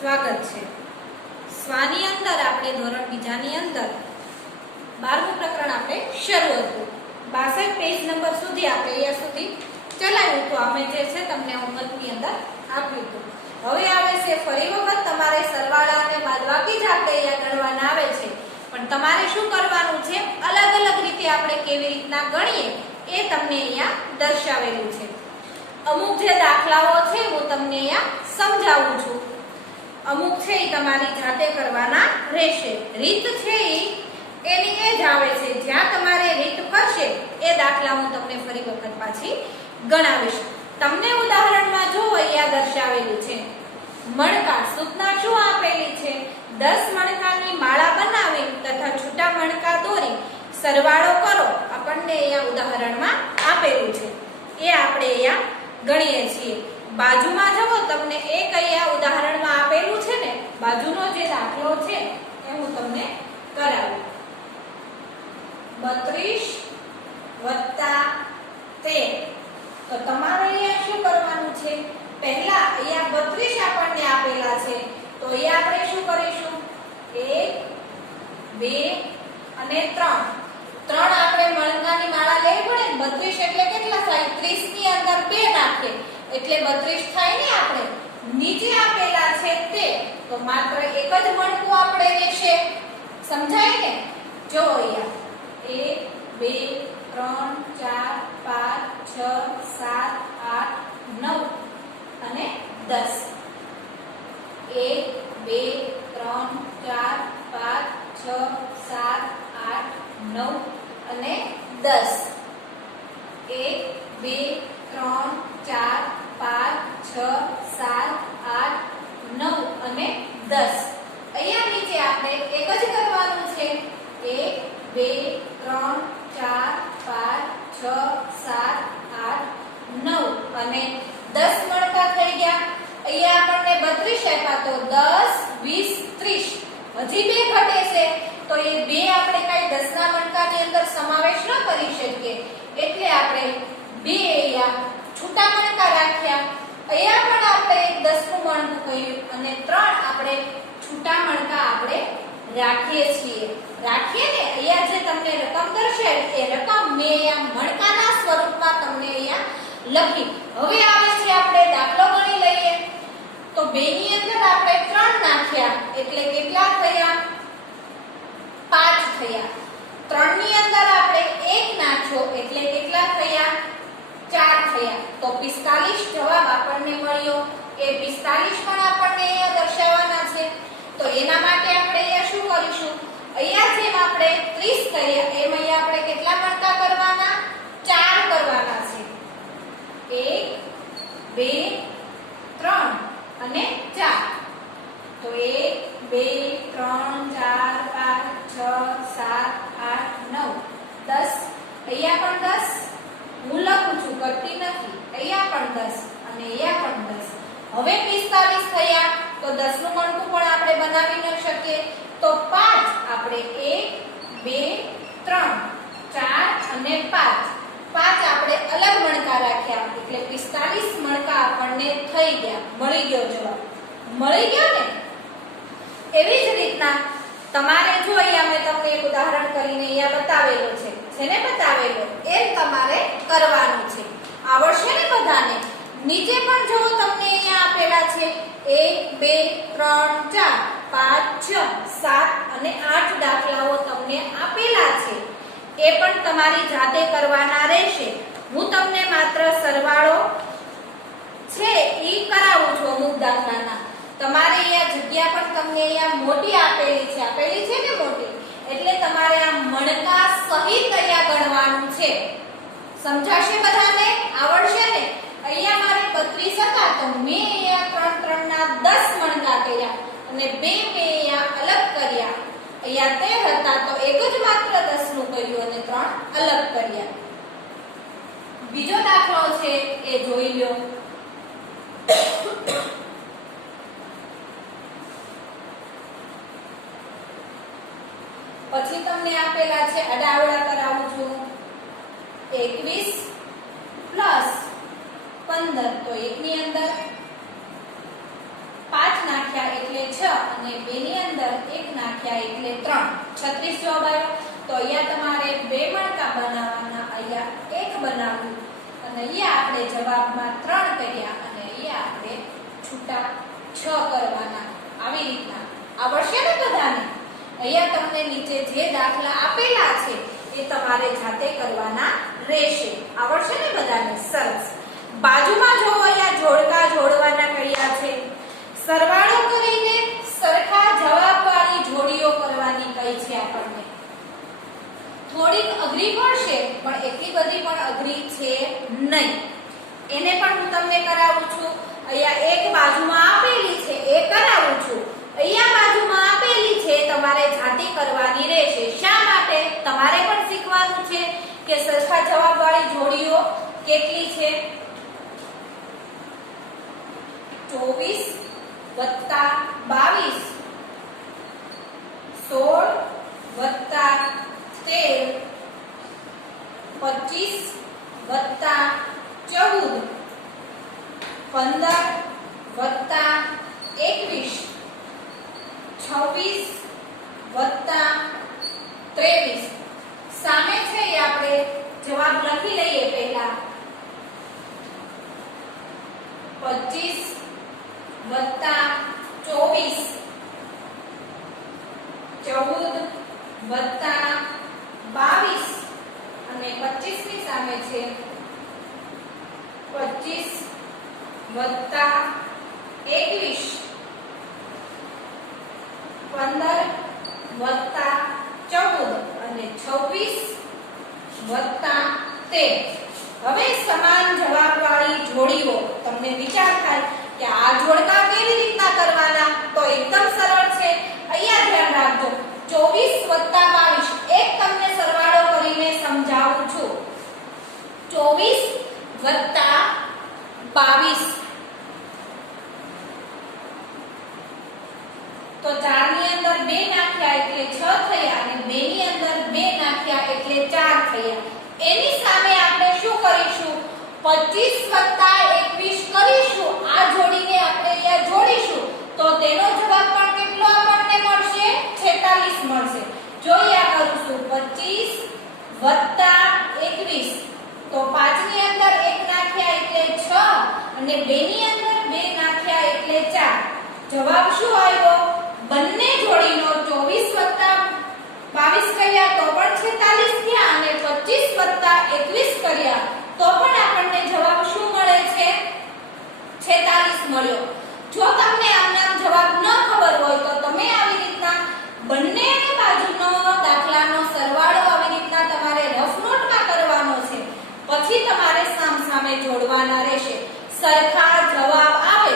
સ્વાગત છે। સ્વાની અંદર આપણે ધોરણ બીજાની અંદર 12મું પ્રકરણ આપણે શરૂ હતું। 62 પેજ નંબર સુધી આપણે અહીંયા સુધી ચલાવ્યું તો અમે જે છે તમને હોમવર્કની અંદર આપ્યું હતું। હવે આવે છે ફરી વખત તમારે સરવાળા અને બાદબાકી જ આપણે અહીંયા ગણવાના આવે છે, પણ તમારે શું કરવાનું છે, અલગ અલગ રીતે આપણે કેવી રીતના ગણીએ એ તમને અહીંયા દર્શાવેલું છે। અમુક જે દાખલાઓ છે હું તમને અહીંયા સમજાવું છું, અમુક છે એ તમારી જાતે કરવાના રહેશે। રીત છે એની એ જ આવે છે, જ્યાં તમારે રીત ફરશે એ દાખલા હું તમને ફરી વખત પાછી ગણાવીશ। તમને ઉદાહરણમાં જો અહીંયા દર્શાવેલું છે મણકા, સૂચના શું આપેલી છે, 10 મણકાની માળા બનાવી તથા છૂટા મણકા દોરી સરવાળો કરો, આપણને અહીંયા ઉદાહરણમાં આપેલું છે એ આપણે અહીંયા ગણીએ છીએ। બાજુમાં જુઓ તમને એક અહીંયા ઉદાહરણમાં આપેલું છે ને, બાજુનો જે દાખલો છે એ હું તમને કરાવું। 32 + 13, તો તમારે અહીંયા શું કરવાનું છે, પહેલા અહીંયા 32 આપણને આપેલા છે તો અહીંયા આપણે શું કરીશું, 1 2 અને 3 આપણે મણકાની માળા લેવી પડે ને, 32 એટલે કેટલા થાય, 30 ની અંદર 2 નાખીએ એટલે 32 થાય ને। આપણે નીચે આપેલા છે તે તો માત્ર એક જ મણકું આપણે લેશે, સમજાય ને। જો અહીંયા 1 2 3 4 5 6 7 8 9 અને 10, 1 2 3 4 5 6 7 8 9 અને 10, 1 2 3 4 5 6 7 8 9 અને 10। અહીંયા નીચે આપણે એક જ કરવાનું છે, 1 2 3 4 5 6 7 8 9 અને 10 મણકા થઈ ગયા। અહીંયા આપણને 32 આપ્યા તો 10 20 30, હજી 2 ઘટે છે તો એ 2 આપણે કઈ 10 ના મણકાની અંદર સમાવેશ ન કરી શકીએ એટલે આપણે 2 અહીંયા છૂટા મણકા રાખ્યા। અહીંયા પણ આપણે એક 10નું મણકું કહ્યું અને 3 આપણે છૂટા મણકા આપણે રાખીએ છીએ, રાખીએ ને। અહીંયા જે તમને રકમ દર્શાવી એ રકમ મેં અહીંયા મણકાના સ્વરૂપમાં તમને અહીંયા લખી। હવે આવે છે આપણે દાખલો ગણી લઈએ તો 2 ની અંદર આપણે 3 નાખ્યા એટલે કેટલા થયા, 5 થયા। 3 ની અંદર આપણે 1 નાખ્યો એટલે કેટલા થયા, 4 થયા। તો 45 જવાબ આપણને મળ્યો। એ 45 પણ આપણને અહીંયા દર્શાવવાના છે તો એના માટે આપણે અહીંયા શું કરીશું, અહીંયા જેમ આપણે 30 કર્યા એમ અહીંયા આપણે કેટલા મણકા કરવાના, 4 કરવાના છે, 1 2 3 અને 4। તો 1 2 3 4 5 6 7 8 9 10, અહીંયા પણ 10 હું લખું છું, કરતી નથી, અહીંયા પણ 10 અને અહીંયા પણ 10। હવે 45 થયા તો 10 નું મણકું પણ આપણે બનાવી ન શકીએ તો 5 આપણે 1 2 3 4 અને 5 આપણે અલગ મણકા રાખ્યા એટલે 45 મણકા આપણને થઈ ગયા, મળી ગયો જવાબ, મળી ગયો ને। એવી જ રીતના તમારે જો અહીંયા મેં તમને એક ઉદાહરણ કરીને અહીંયા બતાવેલો છે, જેને બતાવેલો એમ તમારે કરવાનું છે, આવડશે ને બધાને। નીચે પણ જો તમને અહીંયા આપેલા છે 1 2 3 4 5 6 7 અને 8 દાખલાઓ તમને આપેલા છે, એ પણ તમારી જાતે કરવાના રહેશે। હું તમને માત્ર સરવાળો છે ઈ કરાવું છું અમુક દાખલાના, તમારે અહીંયા જગ્યા પણ તમને અહીંયા મોટી આપેલી છે ને મોટી, એટલે તમારે આ મણકા સહિત અહીંયા ગણવાનું છે, સમજાશે બધાને, આવડશે ને। અહીંયા મારે 32 હતા તો મેં અહીંયા 3 ના 10 મણકા કર્યા અને 2 મેં અહીંયા અલગ કર્યા, અહીંયા 13 હતા તો એક જ માત્ર 10 નું કર્યું અને 3 અલગ કર્યા। બીજો દાખલો છે એ જોઈ લો। પછી તમને આપેલા છે, અડાવડા કરાવું છું, 21 + 15 તો 1 ની અંદર 5 નાખ્યા એટલે એટલે 6 અને 2 ની અંદર 1 નાખ્યા એટલે 3 36 જવાબ આવ્યો. તો અહીંયા તમારે 2 મણકા બનાવવાના, અહીંયા 1 બનાવ્યું અને અહીંયા આપણે જવાબમાં 3 કર્યા અને અહીંયા આપણે છૂટા 6 કરવાના. આવી રીતના આવડશે ને બધાને? અહીંયા તમને નીચે જે દાખલા આપેલા છે એ તમારે જાતે કરવાના રહેશે. આવડશે ને બધાને? સરસ. બાજુમાં જો અહીંયા જોડકા જોડવાના કર્યા છે. સરવાળો કરીને સરખા જવાબવાળી જોડીઓ કરવાની કહી છે આપણને. થોડીક અઘરી પડશે પણ એટલી બધી પણ અઘરી છે નહીં. એને પણ હું તમને કરાવું છું. અહીંયા એક બાજુમાં આપેલી છે એ કરાવું છું. અહીંયા બાજુમાં આપેલી છે તમારે જાતે કરવાની રહેશે. શા માટે? તમારે પણ શીખવાનું છે કે સરખા જવાબવાળી જોડીઓ કેટલી છે. 24 વત્તા 22 16 વત્તા 13 25 વત્તા 14 15 વત્તા 21 26 વત્તા 23. સામે છે એ આપણે જવાબ લખી લઈએ. પહેલા 25 વત્તા 24 14 વત્તા 22 અને 25 ની સામે છે 25 વત્તા 21 15 વત્તા 14 અને 26 વત્તા 13. હવે સમાન જવાબવાળી જોડીઓ તમને વિચાર થાય કે આ જોડકા કેવી રીતના કરવાના? તો એકદમ સરળ છે. અહીંયા ધ્યાન રાખજો. 24 વત્તા 22 એક તમને સરવાળો કરીને સમજાવું છું. 24 વત્તા 22 તો 4 ની અંદર 2 નાખ્યા એટલે 6 થયા અને 2 ની અંદર 2 નાખ્યા એટલે 4 થયા. એની સામે આપણે શું કરીશું? 25 વત્તા 21 કરીશું. આ જોડીને આપણે અહીંયા જોડીશું તો તેનો જવાબ પણ કેટલો આપણને મળશે? 46 મળશે. જોયા કરું 25 વત્તા 21 તો 5 ની અંદર 1 નાખ્યા એટલે 6 અને 2 ની અંદર 2 નાખ્યા એટલે 4. જવાબ શું આવ્યો? બંને જોડીનો 24 વત્તા 22 કર્યા તો પણ 46 થયા અને 25 વત્તા 21 કર્યા તો પણ આપણને જવાબ શું મળે છે? 46 મળ્યો. જો તમને આમનામ જવાબ ન ખબર હોય તો તમે આવી રીતના બંને બાજુનો દાખલાનો સરવાળો આવી રીતના તમારે રફ નોટમાં કરવાનો છે. પછી તમારે સામસામે જોડવાના રહેશે. સરખા જવાબ આવે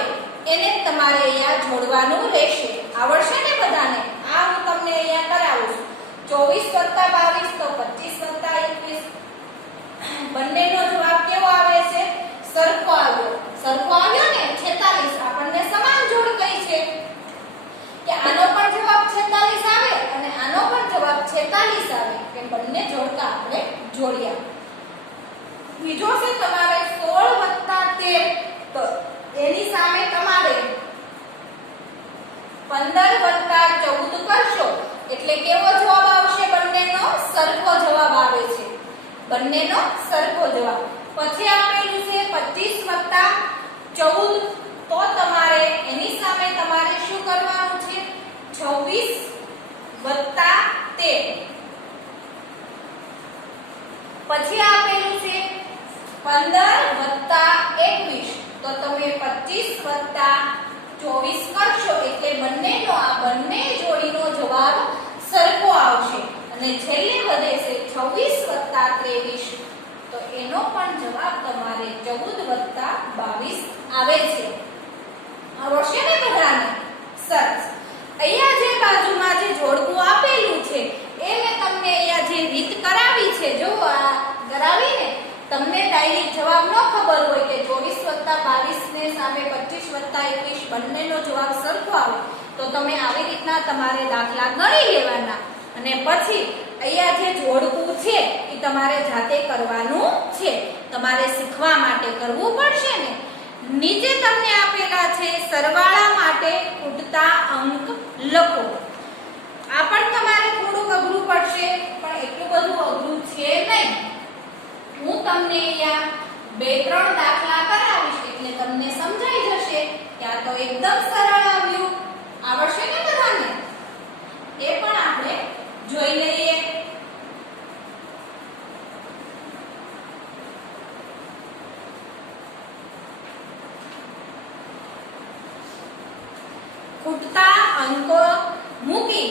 એને તમારે અહીંયા જોડવાનું રહેશે. આવડશે ને બધાને? આ હું તમને અહીંયા કરાવું છું. 24 વત્તા 22 તો 25 વત્તા 21. બંનેનો જવાબ કેવો આવે છે? સરખો આવ્યો. સરખો આવ્યો ને 46. આપણને સમાન જોડ કઈ છે કે આનો પણ જવાબ 46 આવે અને આનો પણ જવાબ 46 આવે કે બંને જોડકા આપણે જોડ્યા. બીજો છે તમારે 16 વત્તા 13 તો એની સામે તમારે 15 વત્તા 14 કરશો એટલે કેવો જવાબ આવશે? બંનેનો સરખો જવાબ આવે છે. બંનેનો સરખો જવાબ. પછી આપેલું છે 25 વત્તા 14 તો તમારે એની સામે તમારે શું કરવાનું છે? 26 વત્તા 13. પછી આપેલું છે 15 વત્તા 21 તો તમે 25 વત્તા 24 કરશો એટલે બંનેનો આ બંને જોડીનો જવાબ સરખો આવશે. અને છેલ્લે વધે છે 26 વત્તા 23 તો એનો પણ જવાબ તમારે 14 વત્તા 22 આવે છે. આવડશે ને બધાને? સરસ. અહીંયા જે બાજુમાં જે જોડકું આપેલું છે એ મેં તમને અહીંયા જે રીત કરાવી છે જો આ કરાવીને તમને ડાયરેક્ટ જવાબ ન ખબર હોય કે 24 વત્તા 22 ને સામે 25 વત્તા 21 બંનેનો જવાબ સરખો આવે તો તમે આવી રીતના તમારે દાખલા ગણી લેવાના અને પછી અહીંયા જે જોડકું છે એ તમારે જાતે કરવાનું છે. તમારે શીખવા માટે કરવું પડશે ને. નીચે તમને આપેલા છે સરવાળા માટે ખૂટતા અંક લખો. આ પણ તમારે થોડુંક અઘરું પડશે, પણ એટલું બધું અઘરું છે નહીં. હું તમને અહીંયા 2-3 દાખલા કરાવીશ એટલે તમને સમજાઈ જશે કે આ તો એકદમ સરળ આવ્યું. આવડશે ને બધાને? એ પણ આપણે જોઈ લઈએ. ખૂટતા અંકો મૂકી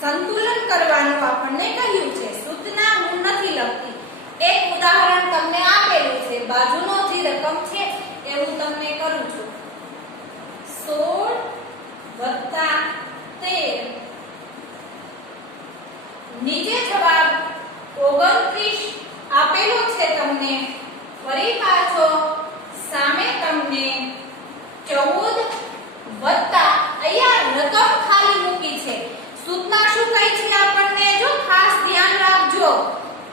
સંતુલન કરવાનું આપણને કહ્યું છે. સૂચના હું નથી લખતી. એક ઉદાહરણ તમને આપેલું છે, બાજુનો જે રકમ છે એ હું તમને કરું છું. 16 + 13 નીચે જવાબ 29 આપેલો છે તમને. ફરી પાછો સામે તમને 14 વત્તા અહીંયા રકમ ખાલી મૂકી છે. સૂચના શું કહી છે આપણને? જો ખાસ ધ્યાન રાખજો,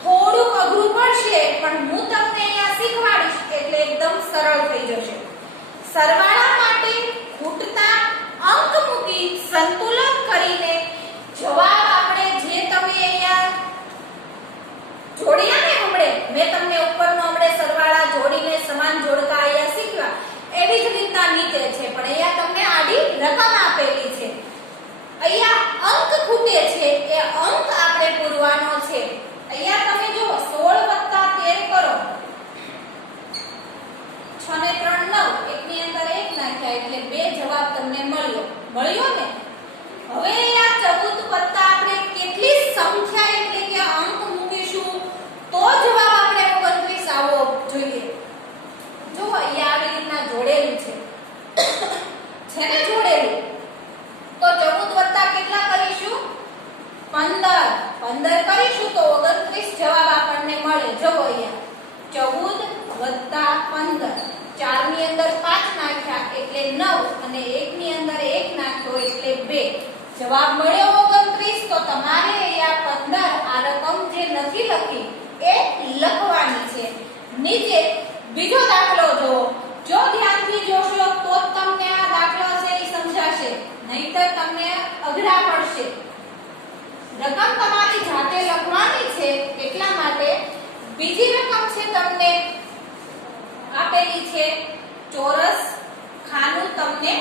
થોડુંક અઘરું પડશે પણ હું તમને અહીંયા શીખવાડીશ એટલે એકદમ સરળ થઈ જશે. સરવાળા માટે ખૂટતા અંક મૂકી સંતુલન કરીને જવાબ આપણે જે તમે અહીંયા જોડ્યા ને, હમણે મેં તમને ઉપરનો હમણે સરવાળા જોડીને સમાન જોડકા અહીંયા શીખવા, એવી જ રીતના નીચે છે, પણ અહીંયા તમને આડી રકમ આપેલી છે. અહીંયા અંક ખૂટે છે એ અંક આપણે પૂરવાનો છે. અહીંયા તમે જુઓ 16 + 13 કરો, 6 ને 3 9, એકની અંદર 1 નાખ્યા એટલે 2 જવાબ તમને મળ્યો ને. હવે અહીંયા 14 વત્તા આપણે કેટલી સંખ્યા એટલે કે અંક મૂકીશું તો જવાબ આપણે 29 આવવો જોઈએ. જો અહીંયા આવી રીતના જોડેલું છે ને જોડેલું, તો 14 વત્તા કેટલા કરીશું? 15 કરીશું તો 29 જવાબ આપણને મળે. જો અહીંયા 14 + 15, 4 ની અંદર 5 નાખ્યા એટલે 9 અને 1 ની અંદર 1 નાખ્યો એટલે 2, જવાબ મળ્યો 29. તો તમારે અહીંયા 15 આ રકમ જે નથી લખી એ લખવાની છે. નીચે બીજો દાખલો જુઓ. જો ધ્યાનથી જોશો તો તમને આ દાખલો છે એ સમજાશે, નહીતર તમને અઘરા પડશે. રકમ તમારી જાતે લખવાની છે એટલા માટે બીજી રકમ છે તમને આપેલી છે, ચોરસ ખાનું તમને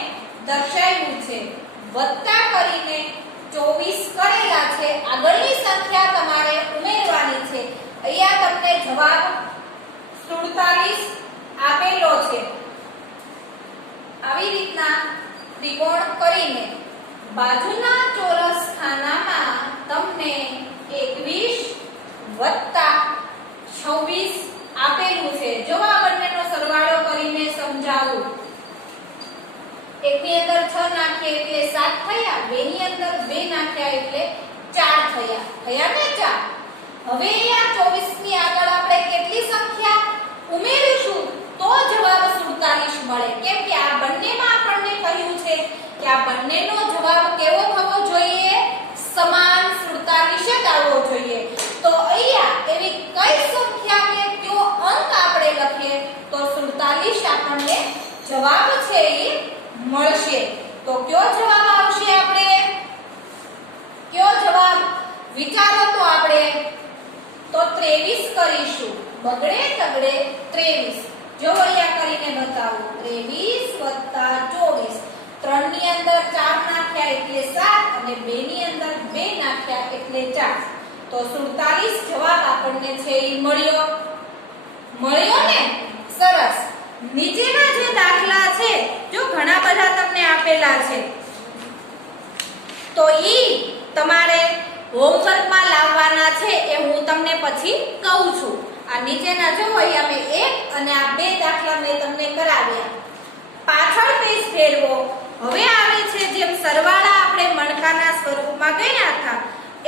દર્શાવ્યું છે, વત્તા કરીને 24 કરેલા છે. આગળની સંખ્યા તમારે ઉમેરવાની છે. અહીંયા તમને જવાબ 47 આપેલો છે. આવી રીતના ત્રિકોણ કરીને બાજુના ચોરસ ખાનામાં તમને 21 વત્તા 26 આપેલું છે. જો આ બંનેનો સરવાળો કરીને સમજાવું. 1 ની અંદર 6 નાખીએ એટલે 7 થયા, 2 ની અંદર 2 નાખ્યા એટલે 4 થયા. થયા ને 4. હવે અહીંયા 24 ની આગળ આપણે કેટલી સંખ્યા ઉમેરીશું તો જવાબ 47 મળે. કેમ કે આ બંનેમાં આપણને કહ્યું છે કે આ બંનેનો જવાબ કેવો થવો જોઈએ? સમાન 47 જ આવવો જોઈએ. તો અહીંયા એવી કઈ સંખ્યા કે કયો અંક આપણે લખીએ તો 47 આપણને જવાબ છે એ મળશે. તો કયો જવાબ આવશે? આપણે કયો જવાબ વિચારો તો આપણે તો 23 કરીશું. બગડે તગડે 23. જો અહીંયા કરીને બતાવું, 23 + 24, 3 ની અંદર 4 નાખ્યા એટલે 7 અને 2 ની અંદર 2 નાખ્યા એટલે 4. તો 47 જવાબ આપણને છે એ મળ્યો ને. સરસ. નીચેના જે દાખલા છે જો ઘણા બધા તમને આપેલા છે, તો ઈ તમારે હોમવર્કમાં લાવવાના છે એ હું તમને પછી કહું છું. આ નીચેના જો અહીંયા મેં 1 અને આ 2 દાખલા મેં તમને કરાવ્યા. પાછળ પેજ ફેરવો. હવે આવે છે જેમ સરવાળા આપણે મણકાના સ્વરૂપમાં ગયા હતા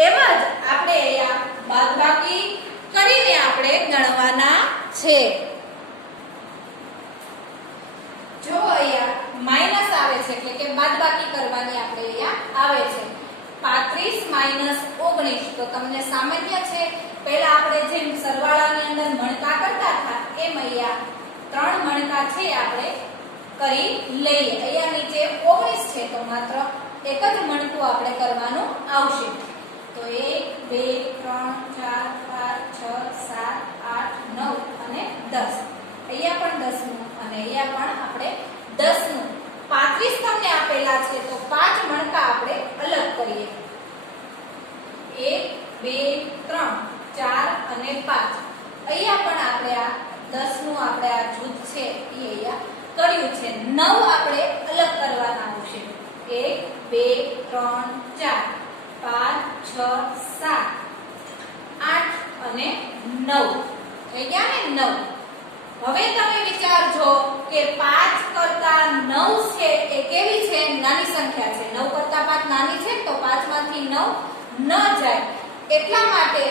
એમ જ આપણે અહીંયા બાદબાકી કરીને આપણે ગણવાના છે. જો અહીંયા માઈનસ આવે છે એટલે કે બાદબાકી કરવાની આપણે અહીંયા આવે છે. 35 - 19 તો તમને સામાન્ય છે. પહેલા આપણે જેમ સરવાળાની અંદર મણકા કરતા હતા એમ અહીંયા 3 મણકા છે આપણે કરી લઈએ. અહીંયા નીચે 19 છે તો માત્ર એક જ મણકું આપણે કરવાનું આવશે. તો 1 2 3 4 5 6 7 8 9 અને 10. અહીંયા પણ 10નું અને અહીંયા પણ આપણે 10નું 35 તમને આપેલા છે તો 5 મણકા આપણે અલગ કરીએ. 1 2 3 4 અને 5. અહીંયા પણ આપણે આ 10નું આપણે આ જૂથ છે એ અહીંયા કર્યું છે. 9 આપણે અલગ કરવાના આવશે. 1 2 3 4 5 6 7 8 અને 9 થઈ ગયા ને 9. હવે તમે વિચારજો કે 5 કરતા 9 છે એ કેવી છે? નાની સંખ્યા છે. 9 કરતા 5 નાની છે તો 5 માંથી 9 ન જાય. એટલા માટે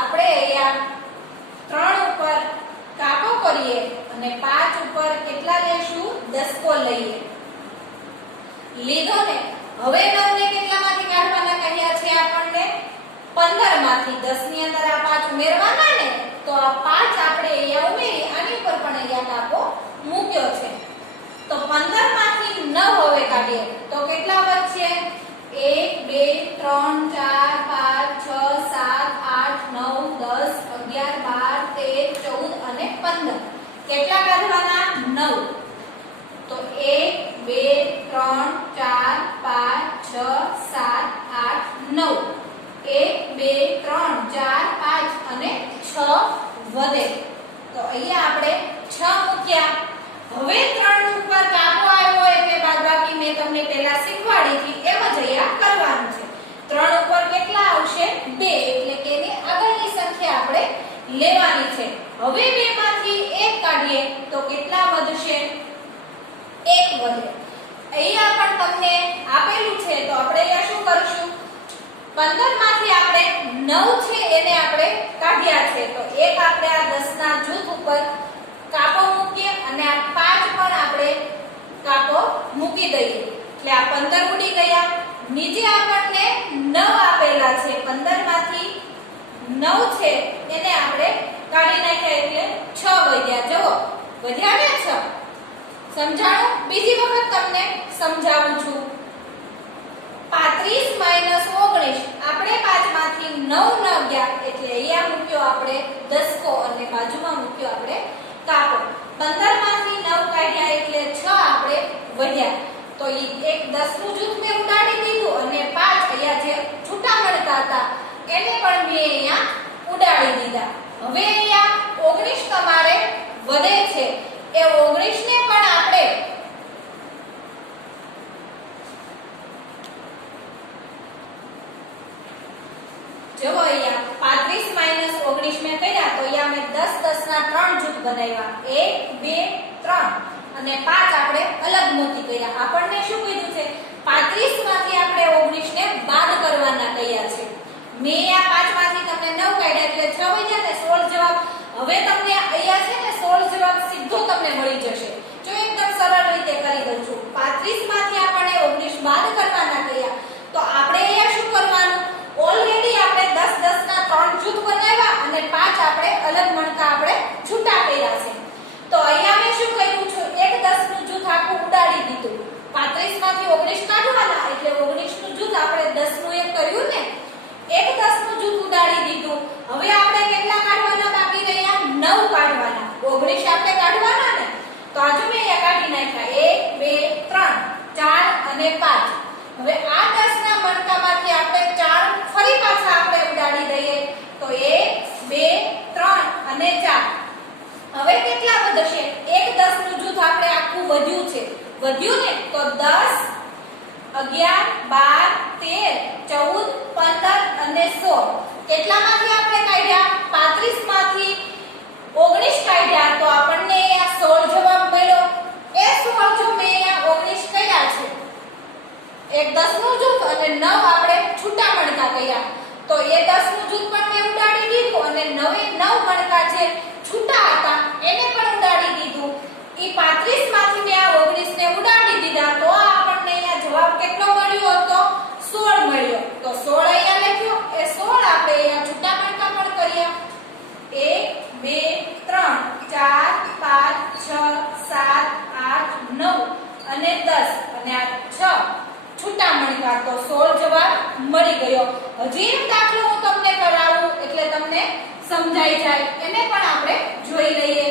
આપણે અહીંયા 3 ઉપર કાપો કરીએ અને 5 ઉપર કેટલા લેશું? દસકો લઈએ. લીધો ને. હવે 9 ને કેટલામાંથી કાઢવાના કહ્યા છે આપણને? 15 માંથી. 10 ની અંદર આ 5 ઉમેરવાના ને તો આ 5 આપણે અહીંયા ઉમેરી આની ઉપર પણ અહીંયા કાપો મૂક્યો છે. તો 15 માંથી 9 હવે કાઢીએ તો કેટલા વધશે? 1 2 3 4 5 6 7 8 9 10 11 12 13 14 અને 15. કેટલા કાઢવાના? 9. તો 1 2 3 4 5 6 7 8 9. 1 2 3 4 5 અને 6 વધે. તો અહીંયા આપણે 6 મૂક્યા. હવે 3 ઉપર કાપો આવ્યો એટલે બાદબાકી મેં તમને પહેલા શીખવાડી હતી એમ જ અહીંયા કરવાનું છે. 3 ઉપર કેટલા આવશે? 2 એટલે કે એની આગળની સંખ્યા આપણે લેવાની છે. હવે 2 માંથી 1 કાઢીએ તો કેટલા વધશે? 1 વધે. અહીંયા પણ તમને આપેલું છે તો આપણે અહીંયા શું કરશું? 15 માંથી આપણે 9 છે એને આપણે કાઢ્યા છે તો એક આપણે આ 10 ના જૂથ ઉપર કાપો મૂકીએ અને આ 5 પણ આપણે કાપો મૂકી દઈએ. એટલે આ 15 ઉડી ગયા. નીચે આપણને 9 આપેલા છે. 15 માંથી 9 છે એને આપણે કાઢી નાખ્યા એટલે 6 વધ્યા. જુઓ વધ્યા ને 6. સમજાણું? બીજી વખત તમને સમજાવું છું. 35 માઈનસ 19 આપણે 5 માંથી 9 ન ગયા એટલે અહીંયા મૂક્યો આપણે દસકો અને બાજુમાં મૂક્યો આપણે કાપો. 15 માંથી 9 કાઢ્યા એટલે 6 આપણે વધ્યા. તો એક 10 નું જૂથ મેં ઉડાડી દીધું અને 5 અહીંયા જે છૂટા મળતા હતા એને પણ મેં અહીંયા ઉડાડી દીધા. હવે અહીંયા 19 તમારે વધે છે. એ 19 ને પણ આપણે જો અહીંયા 35 માઈનસ 19 મેં કર્યા તો અહીંયા મેં 10 10 ના 3 જૂથ બનાવ્યા. 1 2 3 અને 5 આપણે અલગ મૂકી કર્યા. આપણને શું કીધું છે? 35 માંથી આપણે 19 ને બાદ કરવાના કહ્યા છે. મેં આ 5 માંથી તમને 9 કાઢ્યા એટલે 6 વધ્યા ને 16 જવાબ. હવે તમને અહીંયા છે ને 16 જવાબ સીધો તમને મળી જશે. જો એકદમ સરળ રીતે કરી દઉં છું. 35 માંથી આપણે 19 બાદ કરવાના કહ્યા તો આપણે અહીંયા શું કરવાનું? ઓલરેડી આપણે 10 10 ના 3 જૂથ બનાવ્યા અને 5 આપણે અલગ મણકા આપણે છૂટા કર્યા છે. તો અહીંયા મેં શું કર્યું છે? એક 10 નું જૂથ આખું ઉડાડી દીધું. 35 માંથી 19 કાઢવાના એટલે 19 નું જૂથ આપણે 10 નું એક કર્યું ને. એક 10 નું જૂથ ઉડાડી દીધું. હવે આપણે કેટલા કાઢવાના બાકી રહ્યા? 9 કાઢવાના. 19 આપણે કાઢવાના ને તો આજુ મેં અહીંયા કાઢી નાખ્યા. 1 2 3 4 અને 5. હવે આ 10 ના મણકામાંથી આપણે 4 ફરી પાછા આપણે ઉડાડી દઈએ તો 1 2 3 અને 4. હવે કેટલા વધશે? એક 10 નું જૂથ આપણે આખું વધ્યું છે. વધ્યું ને તો 10 11 12 13 14 15 અને 16. કેટલામાંથી આપણે કાઢ્યા? 35 માંથી 19 કાઢ્યા તો આપણને અહીંયા 16 જવાબ મળ્યો. એ 16 જો મેં અહીંયા 19 કર્યા છે. એક 10 નું જૂથ અને 9 આપણે છૂટા મણકા કર્યા તો એ 10 નું જૂથ પણ મેં ઉડાડી દીધું અને 9 મણકા જે છૂટા હતા એને પણ ઉડાડી દીધું. એ 35 માંથી મેં આ 19 ને ઉડાડી દીધા તો આપણને અહીંયા જવાબ કેટલો મળ્યો હતો? 16 મળ્યો. તો 16 અહીંયા લખ્યો. એ 16 આપણે અહીંયા છૂટા મણકા પણ કર્યા. 1 2 3 4 5 6 7 8 9 અને 10 અને આ 6 4 તો 16 જવાબ મળી ગયો. હજી એક દાખલો હું તમને કરાવું એટલે તમને સમજાઈ જાય, એને પણ આપણે જોઈ લઈએ.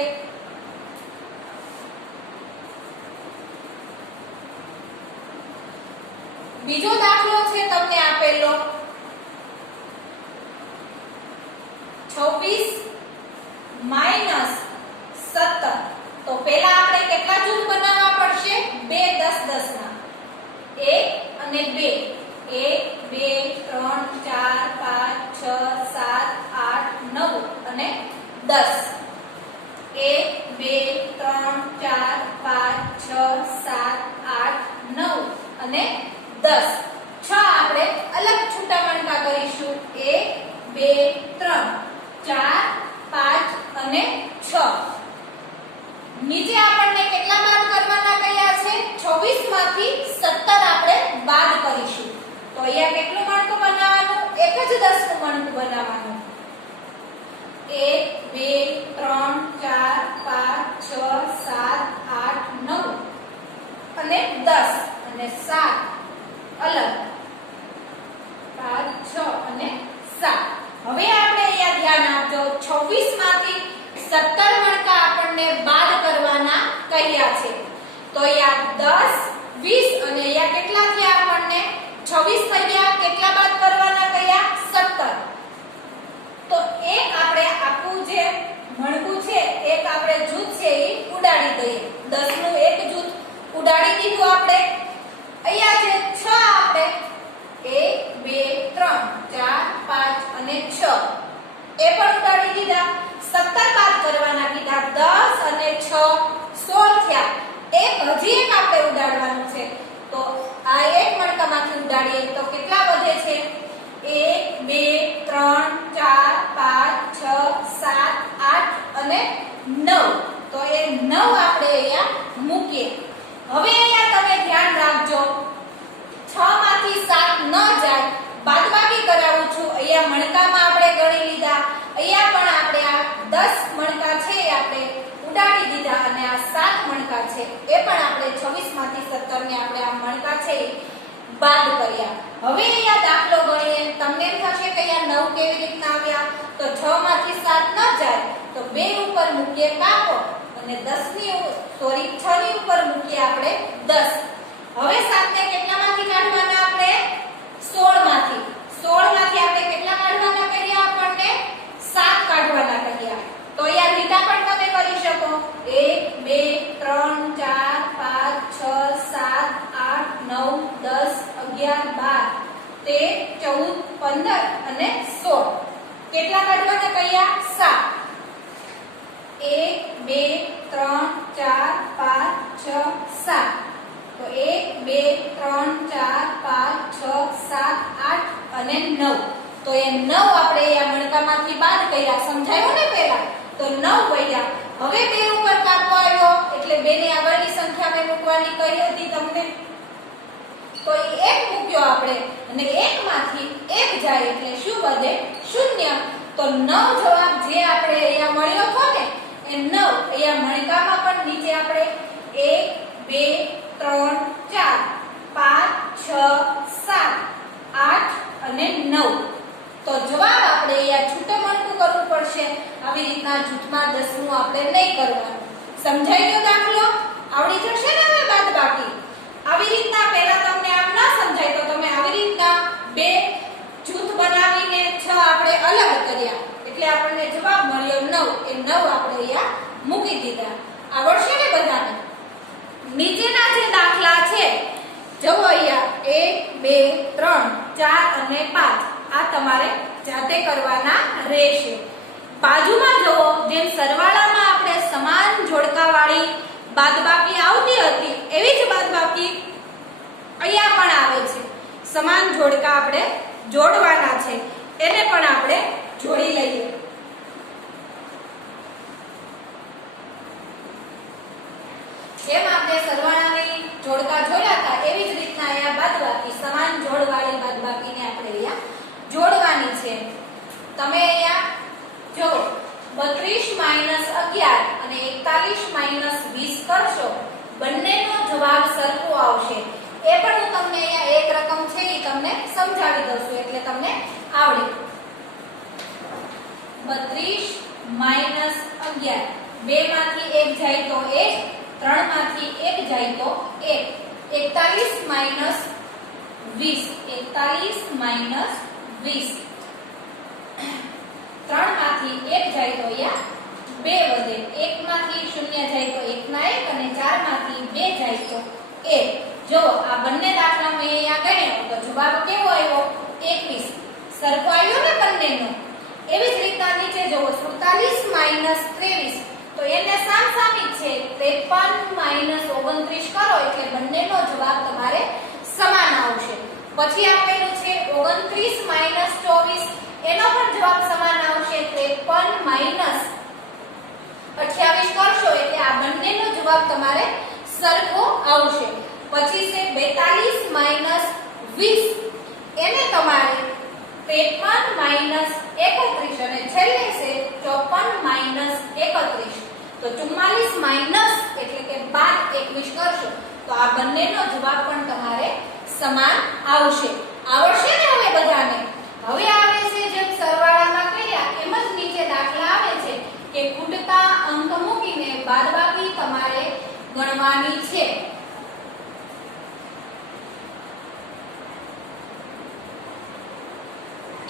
બીજો દાખલો છે તમને આપેલો 26 - 17. તો પહેલા આપણે કેટલા જૂથ બનાવવા પડશે? 2 10 10 ના. 1 અને 2. 1 2 3 4 5 6 7 8 9 અને 10. 1 2 3 4 5 6 7 8 9 અને 10. 6 આપણે અલગ છૂટા મણકા કરીશું. 1 2 3 4 5 અને 6. નીચે આપણને કેટલા બાદ કરવાના કયા છે? 26 માંથી 17 આપણે બાદ કરીશું. તો અહીંયા કેટલું મણકું બનાવવાનું? એક જ 10 નું મણકું બનાવવાનું. 1 2 3 4 5 6 7 8 9 અને 10 અને 7 અલગ. 5 6 અને 7. હવે આપણે અહીંયા ધ્યાન આપજો. 26 માંથી 17 મણકા આપણને બાદ કરવાના કહ્યા છે. તો અહીંયા 10 20 અને અહીંયા કેટલા થયા? આપણને 26 થઈ ગયા. કેટલા બાદ કરવાના કહ્યા? 17. તો એક આપણે આખું જે મણકું છે, એક આપણે જૂથ છે એ ઉડાડી દઈએ. 10 નું એક જૂથ ઉડાડી દીધું આપણે. અહીંયા જે 6 આપણે 1 2 3 4 5 અને 6 એ પણ ઉડાડી દીધા. 17 બાદ કરવાના કીધા. 10 અને 6 16 થયા. એક હજી એક આપણે ઉડાડવાનું છે. તો આ એક મણકામાંથી ઉડાડીએ તો કેટલા વધે છે? 1 2 3 4 5 6 7 8 અને 9. તો એ 9 આપણે અહીંયા મૂકીએ. હવે અહીંયા તમે ધ્યાન રાખજો, 6 માંથી 7 ન જાય. બાદબાકી કરાવું છું. અહીંયા મણકામાં આપણે ગણી લીધા. અહીંયા પણ આપણે આ 10 મણકા છે એ આપણે ઉડાડી દીધા અને આ 7 મણકા છે એ પણ આપણે 26 માંથી 17 ને આપણે આ મણકા છે એ બાદ કર્યા. હવે અહીંયા દાખલો ગણીએ. તમને એમ થશે કે અહીંયા 9 કેવી રીતના આવ્યા? તો 6 માંથી 7 ન જાય તો 2 ઉપર મૂકીએ કાપો અને 6 ની ઉપર મૂકીએ આપણે 10. હવે 7 ને કેટલામાંથી કાઢવાના? આપણે 16 માંથી. 16 માંથી આપણે કેટલા કાઢવાના કહ્યા? આપણને 7 કાઢવાના કહ્યા. તો અહીંયા લીટા પણ તમે કરી શકો. 1 2 3 4 5 6 7 8 9 10 11 12 13 14 15 અને 16. કેટલા કાઢવાના કહ્યા? 7. 1 2 3 4 5 6 7. તો 1 2 3 4 5 6 7 8 અને 9. તો એ 9 આપણે અહીંયા મણકામાંથી બાદ કર્યા. સમજાયું ને પહેલા? તો 9 વધ્યા. હવે 2 ઉપર કાપો આવ્યો એટલે 2 ની આગળની સંખ્યા મેં મૂકવાની કહી હતી તમને. તો એ 1 મૂક્યો આપણે અને 1 માંથી 1 જાય એટલે શું વધે? 0. તો 9 જવાબ જે આપણે અહીંયા મળ્યો હતો ને એ 9 અહીંયા મણકામાં પણ નીચે આપણે 1 2 3 4 5 6 7 8 અને 9. તો જવાબ આપણે અહીંયા છૂટે મણકું કરવું પડશે. આવી રીતના જૂથમાં 10 નું આપણે નહીં કરવાનું. સમજાઈ ગયો દાખલો? આવડી જશે ને હવે બાદબાકી? આવી રીતના પહેલા તમને આમ ના સમજાય તો તમે આવી રીતના 2 જૂથ બનાવીને 6 આપણે અલગ કર્યા એટલે આપણને જવાબ મળ્યો 9. એ 9 આપણે અહીંયા મૂકી દીધા. આવડશે ને બધાને? નીચેના જે દાખલા છે જુઓ અહીંયા 1 2 3 4 અને 5 આ તમારે જાતે કરવાના રહેશે. બાજુમાં જુઓ જેમ સરવાળામાં આપણે સમાન જોડકાવાળી બાદબાકી આવતી હતી એવી જ બાદબાકી અહીંયા પણ આવે છે. સમાન જોડકા આપણે જોડવાના છે એને પણ આપણે જોડી લઈએ. જેમ આપણે સરવાળાની જોડકા જોડ્યા હતા એવી જ રીતના અહીંયા બાદબાકી સમાન જોડવાળી બાદબાકીને આપણે અહીંયા જોડવાની છે. તમે અહીંયા જો 32 - 11 અને 41 - 20 કરશો બંનેનો જવાબ સરખો આવશે. એ પણ હું તમને અહીંયા એક રકમ છે એ માઈનસ 11, 2 માંથી 1 જાય તો 1, 3 માંથી 1 જાય તો 1, 41 માઈનસ 20, 41 માઈનસ 20, 3 માંથી 1 જાય તો અહીંયા 2 વધે, 1 માંથી 0 જાય તો 1 ના 1 અને 4 માંથી 2 જાય તો 1. જો આ બંને દાખલામાં અહીંયા ગણ્યો તો જવાબ કેવો આવ્યો? 21. સરખો આવ્યો ને બંનેનો. એવી જ રીતના નીચે જુઓ 47 માઈનસ 23, તો એને સામસામી છે 53 માઈનસ 29 કરો એટલે બંનેનો જવાબ તમારે સમાન આવશે. પછી આપેલું છે 29 માઈનસ 24, એનો પણ જવાબ સમાન આવશે 53 માઈનસ 28 કરશો એટલે આ બંનેનો જવાબ તમારે સરખો આવશે. પછી છે 42 માઈનસ 20, એને તમારે 53 માઈનસ 31 અને છેલ્લે છે 54 માઈનસ 31, તો 44 માઈનસ એટલે કે 12 21 કરશો તો આ બંનેનો જવાબ પણ તમારે સમાન આવશે. આવડશે ને હવે બધાને? હવે આવે છે જેમ સરવાળામાં કર્યા એમ જ નીચે દાખલા આવે છે કે ખૂટતા અંક મૂકીને બાદબાકી તમારે ગણવાની છે.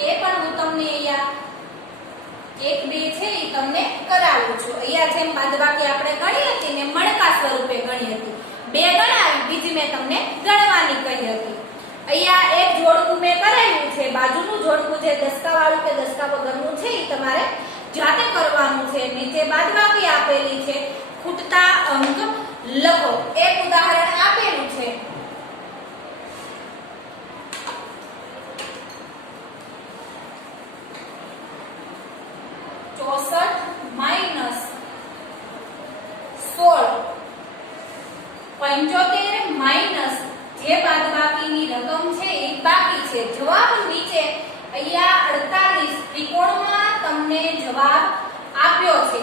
એ પણ હું તમને અહીંયા 1 2 છે એ તમને કરાવું છું. અહીંયા જેમ બાદબાકી આપણે ગણી હતી ને મણકા સ્વરૂપે ગણી હતી, 2 ગણાવી, બીજી મેં તમને ગણવાની કહી હતી. અહીંયા એક જોડકું મેં કરેલું છે, બાજુનું જોડકું જે દસકા વાળું કે દસકા વગરનું છે એ તમારે જાતે કરવાનું છે. નીચે બાદબાકી આપેલી છે, ખૂટતા અંક લખો. એક ઉદાહરણ આપેલું છે, માઈનસ 16, 75 માઈનસ જે બાદબાકીની રકમ છે એ બાકી છે. જવાબ નીચે અહીંયા 48 ત્રિકોણમાં તમને જવાબ આપ્યો છે.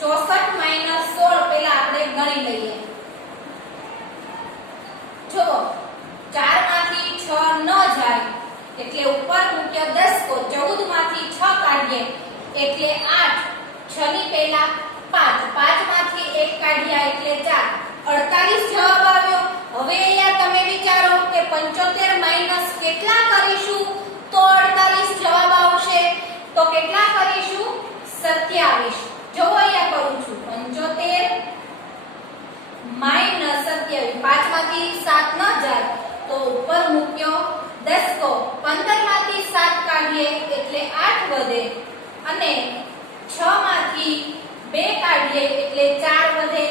64 માઈનસ 16 પહેલા આપણે ગણી લઈએ. જો 4 માંથી 6 ન જાય એટલે ઉપર મૂક્યા 10 કો, 14 માંથી 6 કાઢીએ એટલે 8, 6 ની પહેલા 5, 5 માંથી 1 કાઢ્યા એટલે 4, 48 જવાબ આવ્યો. હવે અહીંયા તમે વિચારો કે 75 માઈનસ કેટલા કરીશું તો 48 જવાબ આવશે, તો કેટલા કરીશું? 27. જો અહીંયા કરું છું 75 માઈનસ 27, 5 માંથી 7 ન જાય તો ઉપર મૂક્યો 10 કો, 15 માંથી 7 કાઢીએ એટલે 8 વધે અને 6 માંથી 2 કાઢીએ એટલે 4 વધે,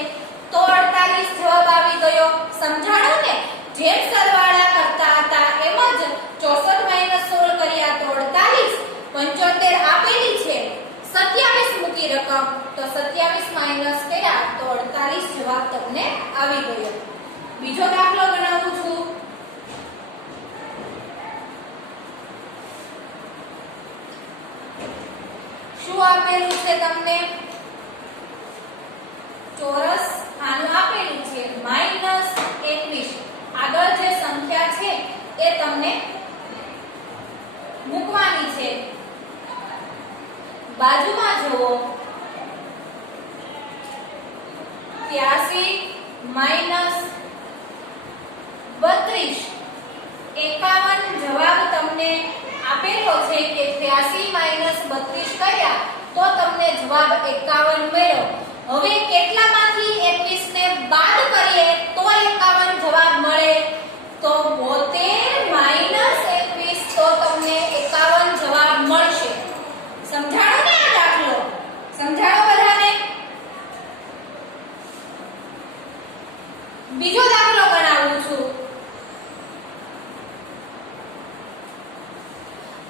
તો 48 જવાબ આવી ગયો. સમજાણું ને? જેમ સરવાળા કરતા હતા એમ જ 64 માઈનસ 16 કર્યા તો 48, 75 આપેલી છે, 27 મૂકી રકમ તો 27 માઈનસ કર્યા તો 48 જવાબ તમને આવી ગયો. બીજો દાખલો ગણાવું છું. શું આપેલું છે તમને? ચોરસ આનું આપેલું છે માઈનસ 21. આગળ જે સંખ્યા છે એ તમને મૂકવાની છે. બાજુમાં જુઓ 83 માઈનસ 32, 51 જવાબ તમને આપેલો છે કે 83 માઈનસ 32 કર્યા તો તમને જવાબ 51 મળ્યો. હવે કેટલામાંથી 21 ને બાદ કરીએ તો 51 જવાબ મળે, તો 72 માઈનસ 21 તો તમને 51 જવાબ મળશે. સમજાણો ને આ દાખલો? સમજાણો બધાને? બીજો દાખલો ગણાવું છું.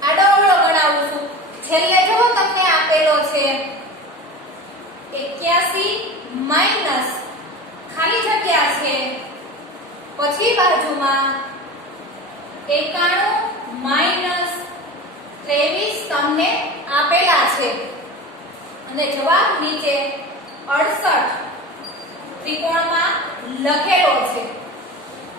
આડો અવળો ગણાવું છું. છેલ્લે જો તમને આપેલો છે 81 માઈનસ ખાલી જગ્યા છે, પછી બાજુમાં 91 માઈનસ 23 તમને આપેલા છે અને જવાબ નીચે 68 ત્રિકોણમાં લખેલો છે.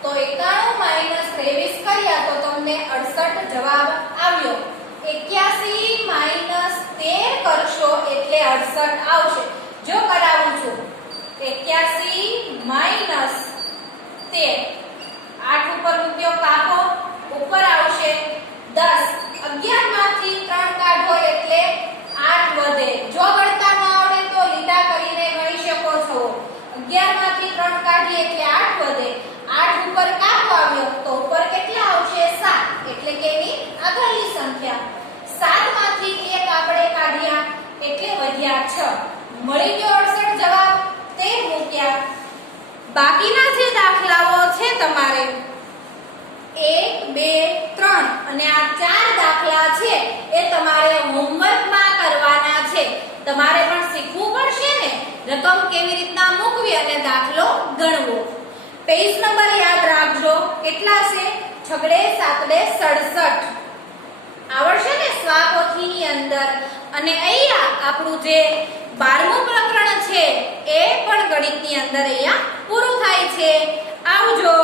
તો 91 માઈનસ 23 કર્યા તો તમને 68 જવાબ આવ્યો. 81 માઈનસ 13 કરશો એટલે 68 આવશે. જો કરાવું છું 81 માઈનસ 13, 8 ઉપર મૂક્યો કાપો, ઉપર આવશે 10. 11 માંથી 3 કાઢો એટલે 8 વધે. જો ગણતા ન આવડે તો લીટા કરીને ગણી શકો છો. 11 માંથી 3 કાઢીએ એટલે 8 વધે. 8 ઉપર કાપો આવ્યો તો ઉપર કેટલા આવશે? 7. એટલે કે એની આગળની સંખ્યા. 7 માંથી 1 આપણે કાઢ્યા એટલે વધ્યા 6. મળી ગયો 68 જવાબ. તે મૂક્યા. બાકીના જે દાખલાઓ છે તમારે 1 2 3 અને આ 4 દાખલા છે એ તમારે હોમવર્કમાં કરવાના છે. તમારે પણ શીખવું પડશે ને રકમ કેવી રીતના મૂકવી અને દાખલો ગણવો. પેજ નંબર યાદ રાખજો. કેટલા છે? 6 7 67 આવડશે ને સ્વાપોથીની અંદર. અને અહીંયા આપણું જે 12મું પ્રકરણ છે એ પણ ગણિતની અંદર અહીંયા પૂરું થાય છે. આવજો.